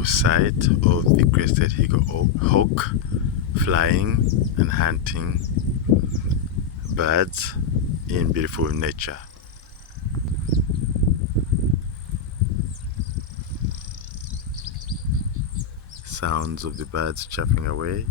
beautiful sight of the Crested Hawk flying and hunting birds in beautiful nature. Sounds of the birds chirping away.